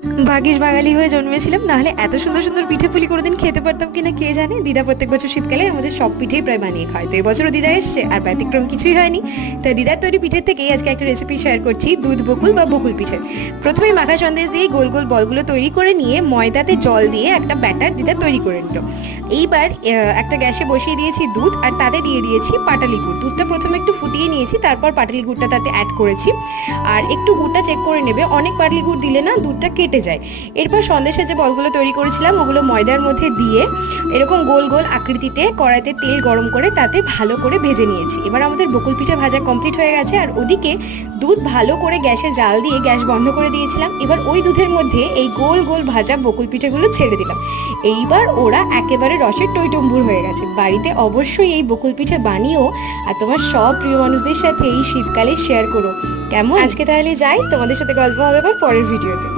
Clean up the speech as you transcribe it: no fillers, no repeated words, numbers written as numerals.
ভাগ্যিস বাঙালি হয়ে জন্মেছিলাম, নাহলে এত সুন্দর সুন্দর পিঠে পুলি কোনোদিন খেতে পারতাম কিনা কে জানে। দিদা প্রত্যেক বছর শীতকালে আমাদের সব পিঠেই প্রায় বানিয়ে খায়, তো এবছরও দিদা এসছে আর ব্যতিক্রম কিছুই হয়নি। তাই দিদার তৈরি পিঠের থেকেই আজকে একটা রেসিপি শেয়ার করছি, দুধ বকুল বা বকুল পিঠের। প্রথমেই মাখা সন্দেশ দিয়ে গোল গোল বলগুলো তৈরি করে নিয়ে ময়দাতে জল দিয়ে একটা ব্যাটার দিদা তৈরি করে নিল। এইবার একটা গ্যাসে বসিয়ে দিয়েছি দুধ, আর তাতে দিয়ে দিয়েছি পাটালি গুড়। দুধটা প্রথমে একটু ফুটিয়ে নিয়েছি, তারপর পাটালি গুড়টা তাতে অ্যাড করেছি। আর একটু গুড়টা চেক করে নেবে, অনেক পাটালি গুড় দিলে না দুধটা কেটে যায়। এরপর সন্দেশের যে বলগুলো তৈরি করেছিলাম ওগুলো ময়দার মধ্যে দিয়ে এরকম গোল গোল আকৃতিতে কড়াইতে তেল গরম করে তাতে ভালো করে ভেজে নিয়েছি। এবার আমাদের বকুল পিঠা ভাজা কমপ্লিট হয়ে গেছে, আর ওদিকে দুধ ভালো করে গ্যাসে জাল দিয়ে গ্যাস বন্ধ করে দিয়েছিলাম। এবার ওই দুধের মধ্যে এই গোল গোল ভাজা বকুল পিঠেগুলো ছেড়ে দিলাম। এইবার ওরা একেবারে রসের টইটম্বুর হয়ে গেছে। বাড়িতে অবশ্যই এই বকুল পিঠে বানিও, আর তোমার সব প্রিয় মানুষদের সাথে এই শীতকালে শেয়ার করো। কেমন? আজকে তাহলে যাই, তোমাদের সাথে গল্প হবে আবার পরের ভিডিওতে।